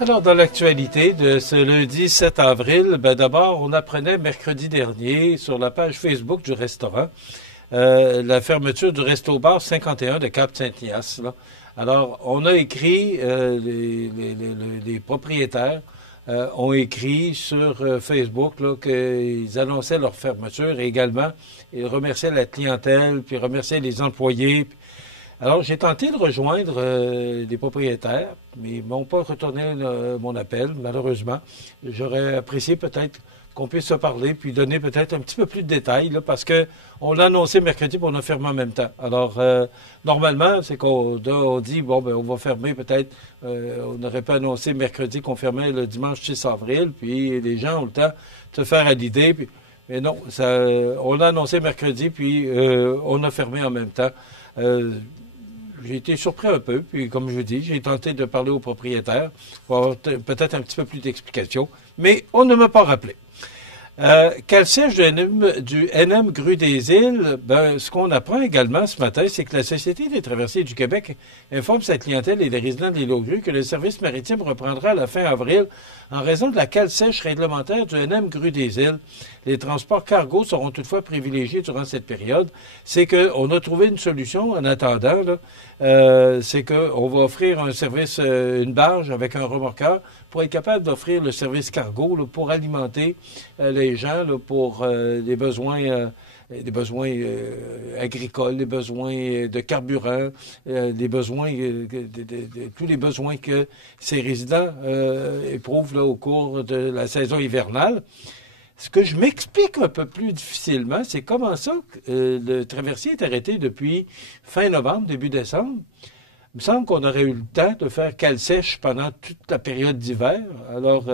Alors, dans l'actualité de ce lundi 7 avril, d'abord, on apprenait mercredi dernier sur la page Facebook du restaurant la fermeture du Resto-Bar 51 de Cap-Saint-Ignace. Alors, on a écrit, les propriétaires ont écrit sur Facebook qu'ils annonçaient leur fermeture et également, ils remerciaient la clientèle, puis remerciaient les employés. Alors, j'ai tenté de rejoindre les propriétaires, mais ils m'ont pas retourné mon appel, malheureusement. J'aurais apprécié peut-être qu'on puisse se parler, puis donner peut-être un petit peu plus de détails, là, parce que on l'a annoncé mercredi, puis on a fermé en même temps. Alors, normalement, c'est qu'on dit, bon, on va fermer peut-être, on aurait pu annoncer mercredi qu'on fermait le dimanche 6 avril, puis les gens ont le temps de se faire à l'idée, puis, mais non, on l'a annoncé mercredi, puis on a fermé en même temps. J'ai été surpris un peu, puis comme je vous dis, j'ai tenté de parler au propriétaire pour avoir peut-être un petit peu plus d'explications, mais on ne m'a pas rappelé. Quel siège du NM Grue des Îles? Ce qu'on apprend également ce matin, c'est que la Société des traversiers du Québec informe sa clientèle et les résidents de l'île aux Grues que le service maritime reprendra à la fin avril en raison de la cale sèche réglementaire du NM Grue des Îles. Les transports cargo seront toutefois privilégiés durant cette période. C'est qu'on a trouvé une solution en attendant. C'est qu'on va offrir un service, une barge avec un remorqueur pour être capable d'offrir le service cargo pour alimenter les gens pour les besoins agricoles, les besoins de carburant, les besoins tous les besoins que ces résidents éprouvent au cours de la saison hivernale. Ce que je m'explique un peu plus difficilement, c'est comment ça le traversier est arrêté depuis fin novembre, début décembre. Il me semble qu'on aurait eu le temps de faire cale sèche pendant toute la période d'hiver. Alors,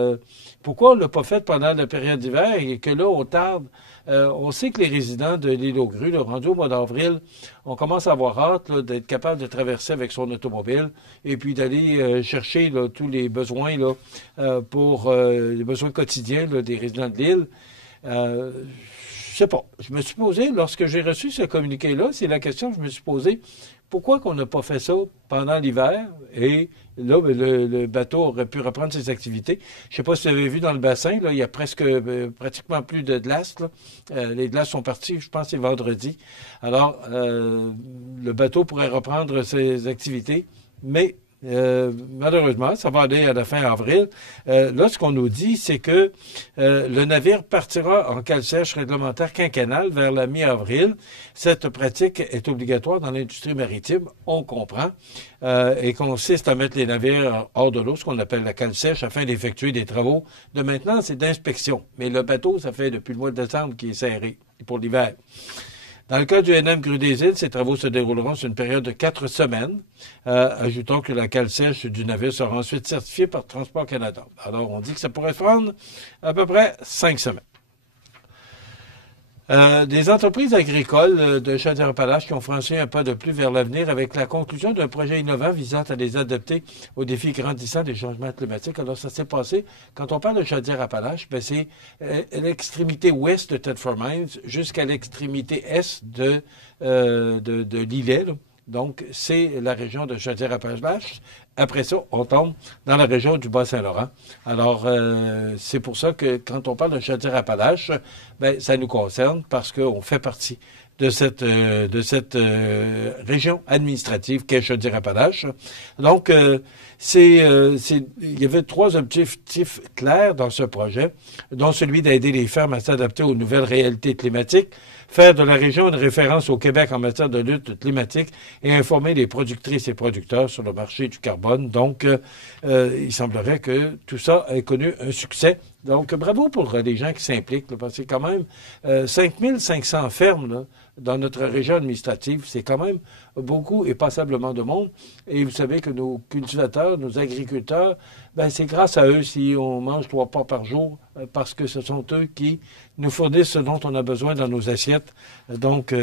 pourquoi on ne l'a pas fait pendant la période d'hiver et que là, on tarde? On sait que les résidents de l'île aux Grues, rendus au mois d'avril, on commence à avoir hâte d'être capable de traverser avec son automobile et puis d'aller chercher tous les besoins pour les besoins quotidiens des résidents de l'île. Je sais pas. Je me suis posé, lorsque j'ai reçu ce communiqué-là, c'est la question que je me suis posée. Pourquoi qu'on n'a pas fait ça pendant l'hiver et là, le bateau aurait pu reprendre ses activités? Je ne sais pas si vous avez vu dans le bassin, là, il y a pratiquement plus de glace. Les glaces sont parties, je pense, c'est vendredi. Alors, le bateau pourrait reprendre ses activités, mais malheureusement, ça va aller à la fin avril. Là, ce qu'on nous dit, c'est que le navire partira en cale sèche réglementaire quinquennale vers la mi-avril. Cette pratique est obligatoire dans l'industrie maritime, on comprend, et consiste à mettre les navires hors de l'eau, ce qu'on appelle la cale sèche, afin d'effectuer des travaux de maintenance et d'inspection. Mais le bateau, ça fait depuis le mois de décembre qu'il est serré pour l'hiver. Dans le cas du NM Grue des Îles, ces travaux se dérouleront sur une période de 4 semaines. Ajoutons que la cale sèche du navire sera ensuite certifiée par Transport Canada. Alors, on dit que ça pourrait prendre à peu près 5 semaines. Des entreprises agricoles de Chaudière-Appalaches qui ont franchi un pas de plus vers l'avenir avec la conclusion d'un projet innovant visant à les adapter aux défis grandissants des changements climatiques. Alors, ça s'est passé, quand on parle de Chaudière-Appalaches, c'est l'extrémité ouest de Thetford Mines jusqu'à l'extrémité est de l'îlet. Donc, c'est la région de Chaudière-Appalaches. Après ça, on tombe dans la région du Bas-Saint-Laurent. Alors, c'est pour ça que quand on parle de Chaudière-Appalaches, ça nous concerne parce qu'on fait partie de cette région administrative qu'est Chaudière-Appalaches. Donc, il y avait 3 objectifs clairs dans ce projet, dont celui d'aider les fermes à s'adapter aux nouvelles réalités climatiques, faire de la région une référence au Québec en matière de lutte climatique et informer les productrices et producteurs sur le marché du carbone. Donc, il semblerait que tout ça ait connu un succès. Donc, bravo pour les gens qui s'impliquent, parce que c'est quand même 5500 fermes dans notre région administrative. C'est quand même beaucoup et passablement de monde. Et vous savez que nos cultivateurs, nos agriculteurs, c'est grâce à eux si on mange 3 repas par jour, parce que ce sont eux qui nous fournissent ce dont on a besoin dans nos assiettes. Donc,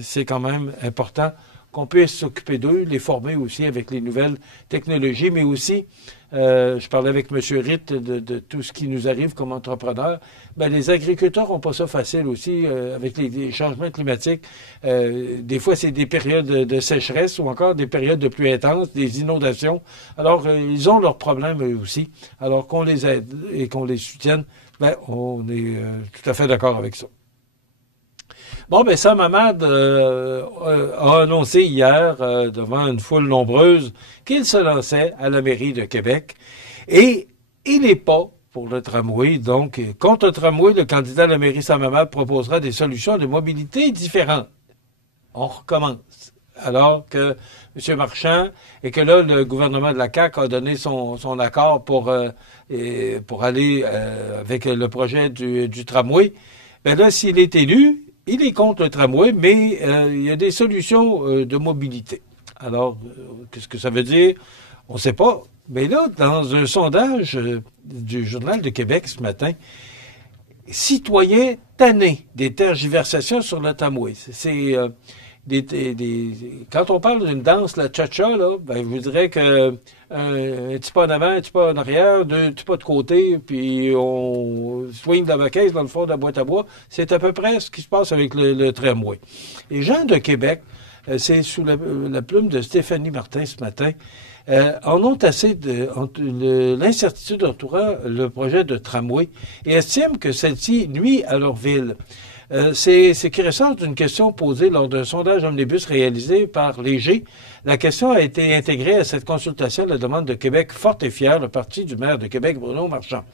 c'est quand même important qu'on puisse s'occuper d'eux, les former aussi avec les nouvelles technologies, mais aussi, je parlais avec M. Ritt de tout ce qui nous arrive comme entrepreneurs. Ben, les agriculteurs n'ont pas ça facile aussi avec les changements climatiques. Des fois, c'est des périodes de sécheresse ou encore des périodes de pluie intense, des inondations. Alors, ils ont leurs problèmes eux aussi. Alors qu'on les aide et qu'on les soutienne, ben, on est tout à fait d'accord avec ça. Bon, ben Sam Hamad a annoncé hier, devant une foule nombreuse, qu'il se lançait à la mairie de Québec. Et il n'est pas pour le tramway. Donc, contre le tramway, le candidat à la mairie Sam Hamad proposera des solutions de mobilité différentes. On recommence. Alors que M. Marchand, et que là, le gouvernement de la CAQ a donné son accord pour aller avec le projet du tramway, bien là, s'il est élu, il est contre le tramway, mais il y a des solutions de mobilité. Alors, qu'est-ce que ça veut dire? On ne sait pas. Mais là, dans un sondage du Journal de Québec ce matin, citoyens tannés des tergiversations sur le tramway. C'est quand on parle d'une danse, la cha-cha, là, ben, je vous dirais que un petit pas en avant, un petit pas en arrière, deux petits pas de côté, puis on swing dans la caisse dans le fond de la boîte à bois. C'est à peu près ce qui se passe avec le tramway. Les gens de Québec, c'est sous la plume de Stéphanie Martin ce matin, en ont assez de l'incertitude entourant le projet de tramway et estiment que celle-ci nuit à leur ville. C'est qui ressort d'une question posée lors d'un sondage omnibus réalisé par Léger. La question a été intégrée à cette consultation à la demande de Québec Forte et Fière, le parti du maire de Québec, Bruno Marchand.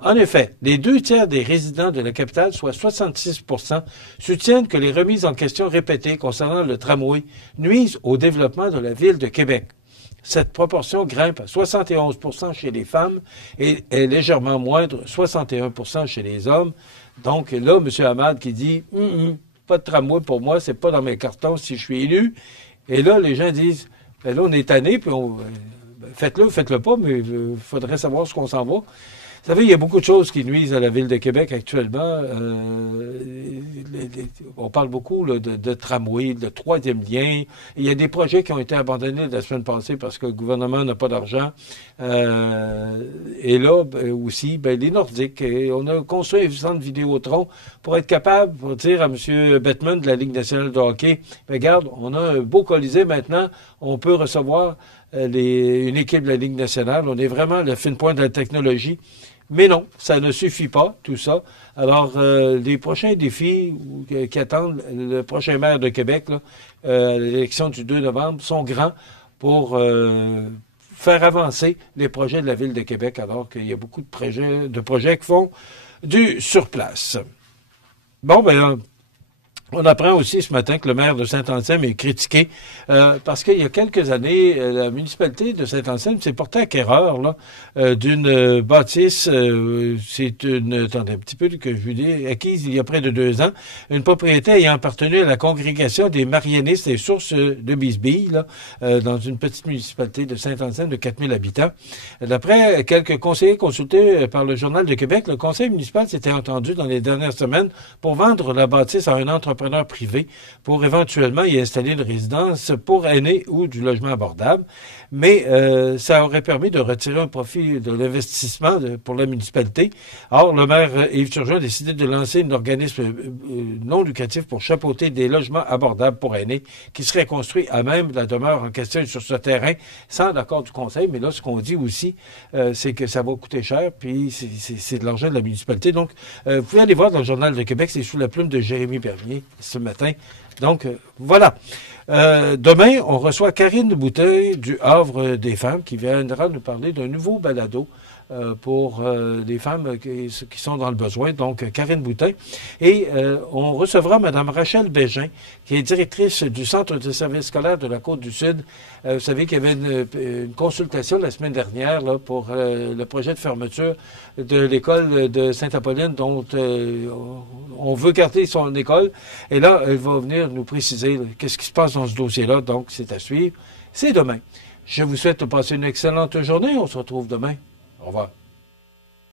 En effet, les 2 tiers des résidents de la capitale, soit 66 %, soutiennent que les remises en question répétées concernant le tramway nuisent au développement de la ville de Québec. Cette proportion grimpe à 71 % chez les femmes et est légèrement moindre, 61 % chez les hommes. Donc là, M. Hamad qui dit pas de tramway pour moi, c'est pas dans mes cartons si je suis élu. Et là, les gens disent ben là, on est tanné, puis faites-le pas, mais il faudrait savoir ce qu'on s'en va. Vous savez, il y a beaucoup de choses qui nuisent à la Ville de Québec actuellement. On parle beaucoup là, de tramway, de troisième lien. Il y a des projets qui ont été abandonnés la semaine passée parce que le gouvernement n'a pas d'argent. Et là, aussi, les Nordiques. Et on a construit un centre Vidéotron pour être capable, pour dire à M. Bettman de la Ligue nationale de hockey, regarde, on a un beau colisée maintenant, on peut recevoir une équipe de la Ligue nationale. On est vraiment le fin point de la technologie. Mais non, ça ne suffit pas, tout ça. Alors, les prochains défis qui attendent le prochain maire de Québec, à l'élection du 2 novembre, sont grands pour faire avancer les projets de la Ville de Québec, alors qu'il y a beaucoup de projets qui font du surplace. Bon, on apprend aussi ce matin que le maire de Saint-Anselme est critiqué parce qu'il y a quelques années, la municipalité de Saint-Anselme s'est portée acquéreur d'une bâtisse, c'est attendez un petit peu que je vous dis, acquise il y a près de 2 ans, une propriété ayant appartenu à la congrégation des Marianistes et Sources de Bisbille, dans une petite municipalité de Saint-Anselme de 4000 habitants. D'après quelques conseillers consultés par le Journal de Québec, le conseil municipal s'était entendu dans les dernières semaines pour vendre la bâtisse à un entrepreneur privé pour éventuellement y installer une résidence pour aînés ou du logement abordable. Mais ça aurait permis de retirer un profit de l'investissement pour la municipalité. Or, le maire Yves Turgeon a décidé de lancer un organisme non lucratif pour chapeauter des logements abordables pour aînés qui seraient construits à même la demeure en question sur ce terrain sans l'accord du conseil. Mais là, ce qu'on dit aussi, c'est que ça va coûter cher, puis c'est de l'argent de la municipalité. Donc, vous pouvez aller voir dans le Journal de Québec, c'est sous la plume de Jérémy Bernier ce matin. Donc, voilà. Demain, on reçoit Karine Boutin du Havre des femmes qui viendra nous parler d'un nouveau balado pour les femmes qui sont dans le besoin, donc Karine Boutin. Et on recevra Mme Rachel Bégin, qui est directrice du Centre de services scolaires de la Côte-du-Sud. Vous savez qu'il y avait une consultation la semaine dernière pour le projet de fermeture de l'école de Sainte-Apolline, dont on veut garder son école. Et là, elle va venir nous préciser qu'est-ce qui se passe dans ce dossier-là. Donc, c'est à suivre. C'est demain. Je vous souhaite de passer une excellente journée. On se retrouve demain. Au revoir.